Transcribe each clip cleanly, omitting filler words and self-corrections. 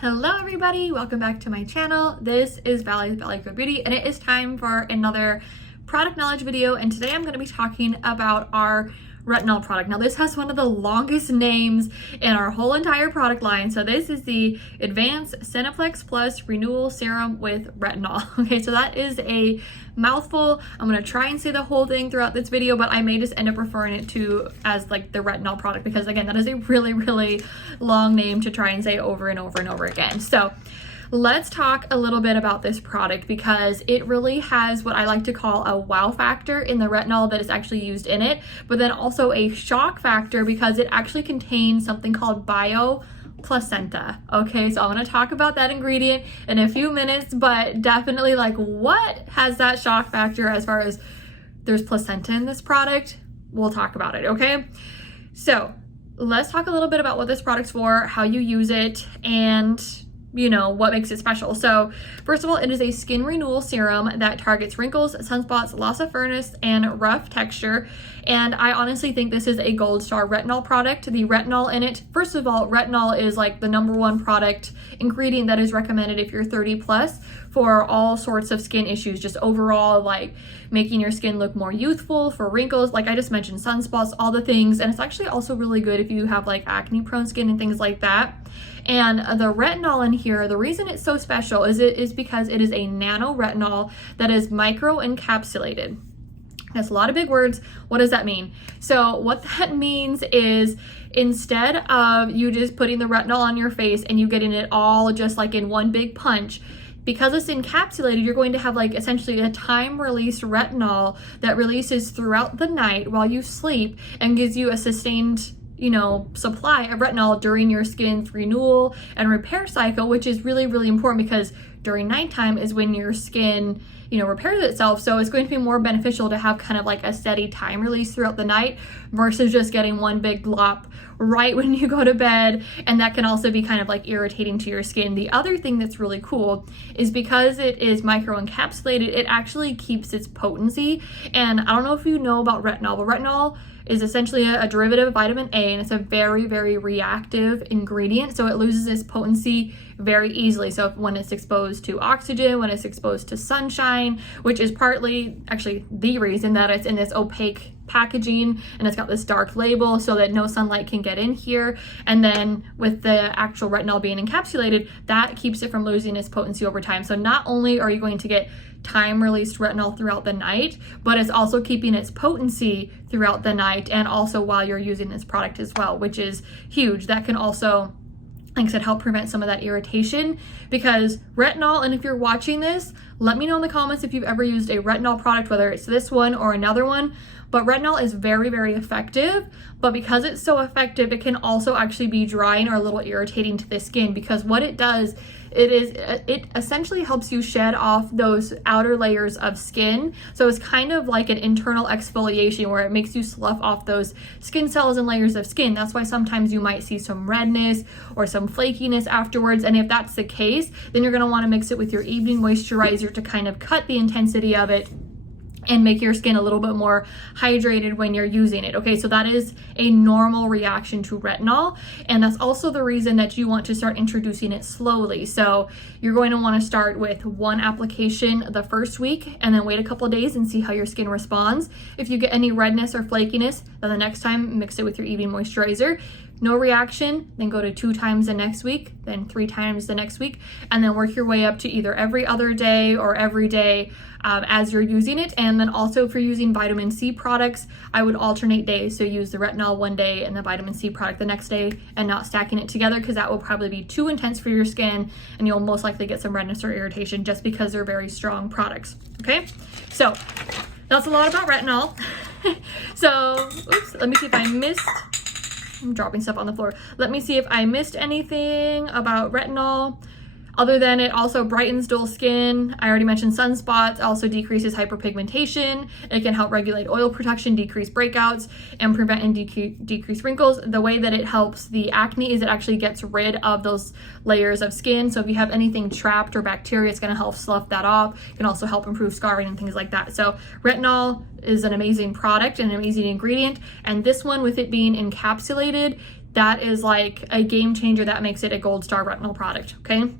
Hello everybody, welcome back to my channel. This is Valley's Valley Good Beauty and it is time for another product knowledge video, and today I'm going to be talking about our retinol product. Now this has one of the longest names in our whole entire product line. So this is the Advanced Cineplex Plus Renewal Serum with Retinol. Okay, so that is a mouthful. I'm going to try and say the whole thing throughout this video, but I may just end up referring it to as like the retinol product because again, that is a really long name to try and say over and over and over again. So let's talk a little bit about this product because it really has what I like to call a wow factor in the retinol that is actually used in it, but then also a shock factor because it actually contains something called Bioplacenta. Okay, so I'm going to talk about that ingredient in a few minutes, but definitely like what has that shock factor as far as there's placenta in this product? We'll talk about it, okay? So let's talk a little bit about what this product's for, how you use it, and you know, what makes it special. So first of all, it is a skin renewal serum that targets wrinkles, sunspots, loss of firmness, and rough texture. And I honestly think this is a gold star retinol product. The retinol in it, first of all, retinol is like the #1 product ingredient that is recommended if you're 30 plus for all sorts of skin issues, just overall like making your skin look more youthful, for wrinkles, like I just mentioned, sunspots, all the things. And it's actually also really good if you have like acne prone skin and things like that. And the retinol in here, the reason it's so special is because it is a nano retinol that is micro encapsulated. That's a lot of big words. What does that mean? So what that means is instead of you just putting the retinol on your face and you getting it all just like in one big punch, because it's encapsulated, you're going to have like essentially a time-released retinol that releases throughout the night while you sleep and gives you a sustained, you know, supply of retinol during your skin's renewal and repair cycle, which is really important because during nighttime is when your skin, you know, repairs itself. So it's going to be more beneficial to have kind of like a steady time release throughout the night versus just getting one big glop right when you go to bed. And that can also be kind of like irritating to your skin. The other thing that's really cool is because it is micro encapsulated, it actually keeps its potency. And I don't know if you know about retinol, but retinol is essentially a derivative of vitamin A, and it's a very reactive ingredient, so it loses its potency very easily. So when it's exposed to oxygen, when it's exposed to sunshine, which is partly actually the reason that it's in this opaque packaging and it's got this dark label so that no sunlight can get in here, and then with the actual retinol being encapsulated, that keeps it from losing its potency over time. So not only are you going to get time-released retinol throughout the night, but it's also keeping its potency throughout the night and also while you're using this product as well, which is huge. That can also, like I said, help prevent some of that irritation because retinol, and if you're watching this, let me know in the comments if you've ever used a retinol product, whether it's this one or another one. But retinol is very effective, but because it's so effective, it can also actually be drying or a little irritating to the skin because what it does, it essentially helps you shed off those outer layers of skin. So it's kind of like an internal exfoliation where it makes you slough off those skin cells and layers of skin. That's why sometimes you might see some redness or some flakiness afterwards. And if that's the case, then you're going to want to mix it with your evening moisturizer to kind of cut the intensity of it and make your skin a little bit more hydrated when you're using it. Okay, so that is a normal reaction to retinol, and that's also the reason that you want to start introducing it slowly. So you're going to want to start with one application the first week and then wait a couple of days and see how your skin responds. If you get any redness or flakiness, then the next time mix it with your evening moisturizer. No reaction, then go to 2 times the next week, then 3 times the next week, and then work your way up to either every other day or every day as you're using it. And then also if you're using vitamin C products, I would alternate days. So use the retinol one day and the vitamin C product the next day and not stacking it together because that will probably be too intense for your skin and you'll most likely get some redness or irritation just because they're very strong products. Okay, so that's a lot about retinol. So, oops, let me see if I missed, I'm dropping stuff on the floor. Let me see if I missed anything about retinol. Other than it also brightens dull skin. I already mentioned sunspots, also decreases hyperpigmentation. It can help regulate oil production, decrease breakouts, and prevent and decrease wrinkles. The way that it helps the acne is it actually gets rid of those layers of skin. So if you have anything trapped or bacteria, it's gonna help slough that off. It can also help improve scarring and things like that. So retinol is an amazing product and an amazing ingredient. And this one, with it being encapsulated, that is like a game changer that makes it a gold star retinol product, okay?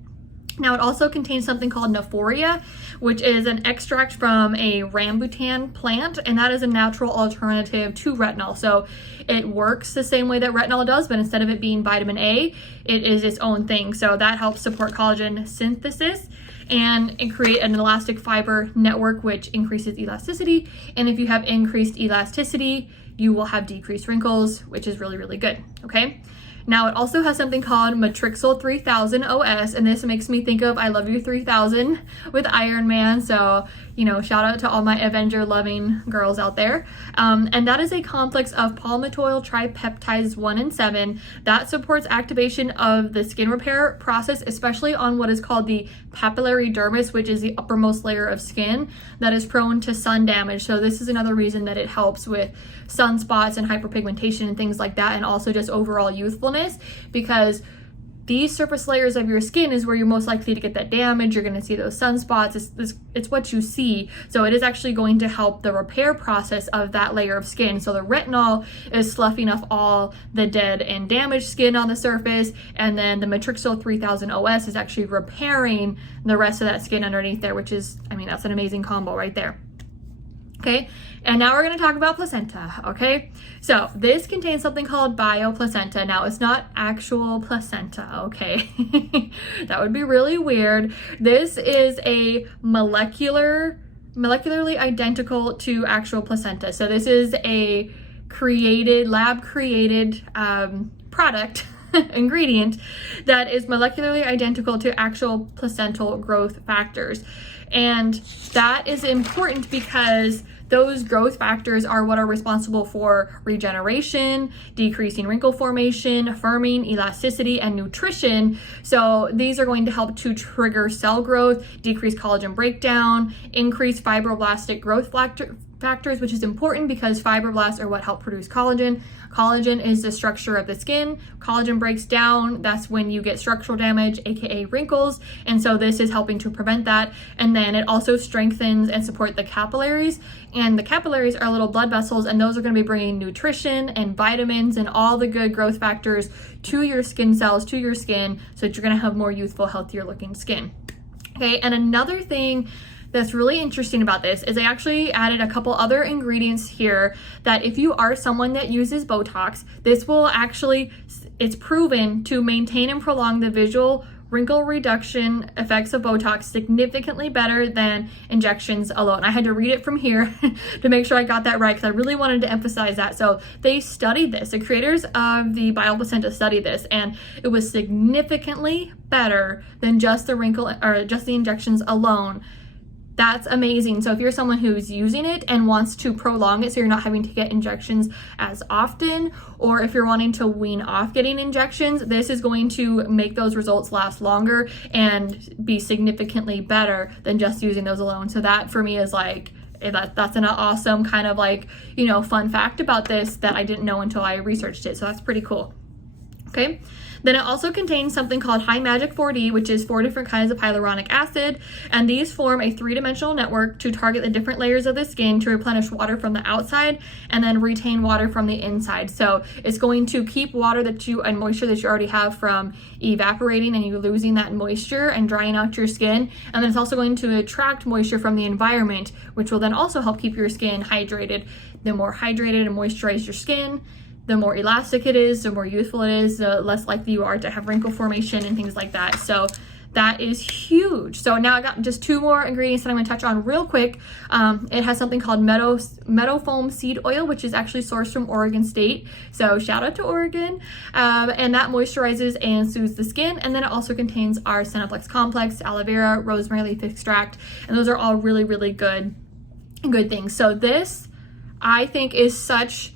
Now, it also contains something called Nephoria, which is an extract from a rambutan plant, and that is a natural alternative to retinol. So it works the same way that retinol does, but instead of it being vitamin A, it is its own thing. So that helps support collagen synthesis and create an elastic fiber network, which increases elasticity. And if you have increased elasticity, you will have decreased wrinkles, which is really, really good, okay? Now, it also has something called Matrixyl 3000 OS, and this makes me think of I Love You 3000 with Iron Man. So, you know, shout out to all my Avenger loving girls out there. And that is a complex of palmitoyl tripeptides 1 and 7 that supports activation of the skin repair process, especially on what is called the papillary dermis, which is the uppermost layer of skin that is prone to sun damage. So this is another reason that it helps with sunspots and hyperpigmentation and things like that, and also just overall youthfulness, because these surface layers of your skin is where you're most likely to get that damage. You're going to see those sunspots. It's what you see. So it is actually going to help the repair process of that layer of skin. So the retinol is sloughing off all the dead and damaged skin on the surface, and then the Matrixyl 3000 OS is actually repairing the rest of that skin underneath there, which is, I mean, that's an amazing combo right there. Okay, and now we're going to talk about placenta, okay? So this contains something called Bioplacenta. Now, it's not actual placenta, okay? That would be really weird. This is a molecularly identical to actual placenta. So this is a lab-created product, ingredient that is molecularly identical to actual placental growth factors. And that is important because those growth factors are what are responsible for regeneration, decreasing wrinkle formation, firming, elasticity, and nutrition. So these are going to help to trigger cell growth, decrease collagen breakdown, increase fibroblastic growth factors, which is important because fibroblasts are what help produce collagen. Collagen is the structure of the skin. Collagen breaks down. That's when you get structural damage, aka wrinkles. And so this is helping to prevent that. And then it also strengthens and supports the capillaries. And the capillaries are little blood vessels, and those are going to be bringing nutrition and vitamins and all the good growth factors to your skin cells, to your skin, so that you're going to have more youthful, healthier looking skin. Okay, and another thing that's really interesting about this is I actually added a couple other ingredients here that if you are someone that uses Botox, this will actually, it's proven to maintain and prolong the visual wrinkle reduction effects of Botox significantly better than injections alone. I had to read it from here to make sure I got that right because I really wanted to emphasize that. So they studied this. The creators of the Bioplacenta studied this, and it was significantly better than just the injections alone. That's amazing. So if you're someone who's using it and wants to prolong it so you're not having to get injections as often, or if you're wanting to wean off getting injections, this is going to make those results last longer and be significantly better than just using those alone. So that for me is like, that's an awesome kind of like, you know, fun fact about this that I didn't know until I researched it. So that's pretty cool. Okay. Then it also contains something called High Magic 4D, which is 4 different kinds of hyaluronic acid, and these form a 3-dimensional network to target the different layers of the skin to replenish water from the outside and then retain water from the inside. So it's going to keep water and moisture that you already have from evaporating and you losing that moisture and drying out your skin. And then it's also going to attract moisture from the environment, which will then also help keep your skin hydrated. The more hydrated and moisturized your skin, the more elastic it is, the more youthful it is, the less likely you are to have wrinkle formation and things like that. So that is huge. So now I got just 2 more ingredients that I'm going to touch on real quick. It has something called meadow foam seed oil, which is actually sourced from Oregon State. So shout out to Oregon. And that moisturizes and soothes the skin. And then it also contains our Seneplex complex, aloe vera, rosemary leaf extract. And those are all really, really good things. So this, I think, is such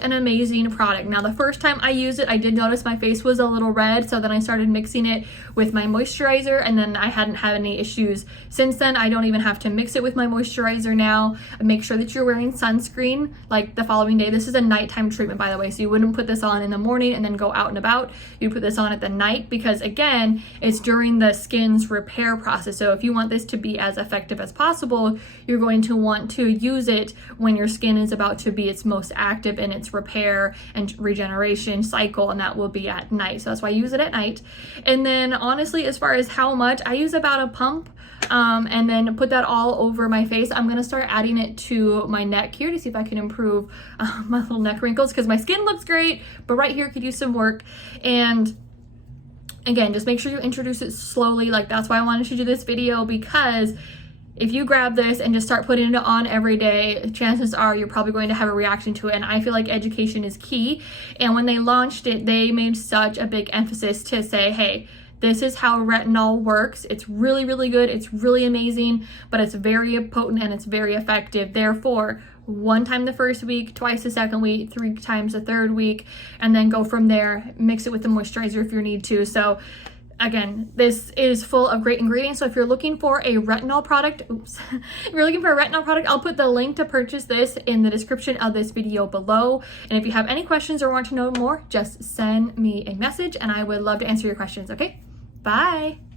an amazing product. Now, the first time I used it, I did notice my face was a little red, so then I started mixing it with my moisturizer, and then I hadn't had any issues since then. I don't even have to mix it with my moisturizer now. Make sure that you're wearing sunscreen like the following day. This is a nighttime treatment, by the way, so you wouldn't put this on in the morning and then go out and about. You put this on at the night because, again, it's during the skin's repair process. So if you want this to be as effective as possible, you're going to want to use it when your skin is about to be its most active active in its repair and regeneration cycle, and that will be at night. So that's why I use it at night. And then honestly, as far as how much, I use about a pump, and then put that all over my face. I'm gonna start adding it to my neck here to see if I can improve my little neck wrinkles, because my skin looks great, but right here could use some work. And again, just make sure you introduce it slowly. Like, that's why I wanted to do this video, because if you grab this and just start putting it on every day, chances are you're probably going to have a reaction to it. And I feel like education is key. And when they launched it, they made such a big emphasis to say, hey, this is how retinol works. It's really, really good. It's really amazing, but it's very potent and it's very effective. Therefore, 1 time the first week, twice the second week, 3 times the third week, and then go from there. Mix it with the moisturizer if you need to. So again, this is full of great ingredients. So if you're looking for a retinol product, if you're looking for a retinol product, I'll put the link to purchase this in the description of this video below. And if you have any questions or want to know more, just send me a message and I would love to answer your questions, okay? Bye.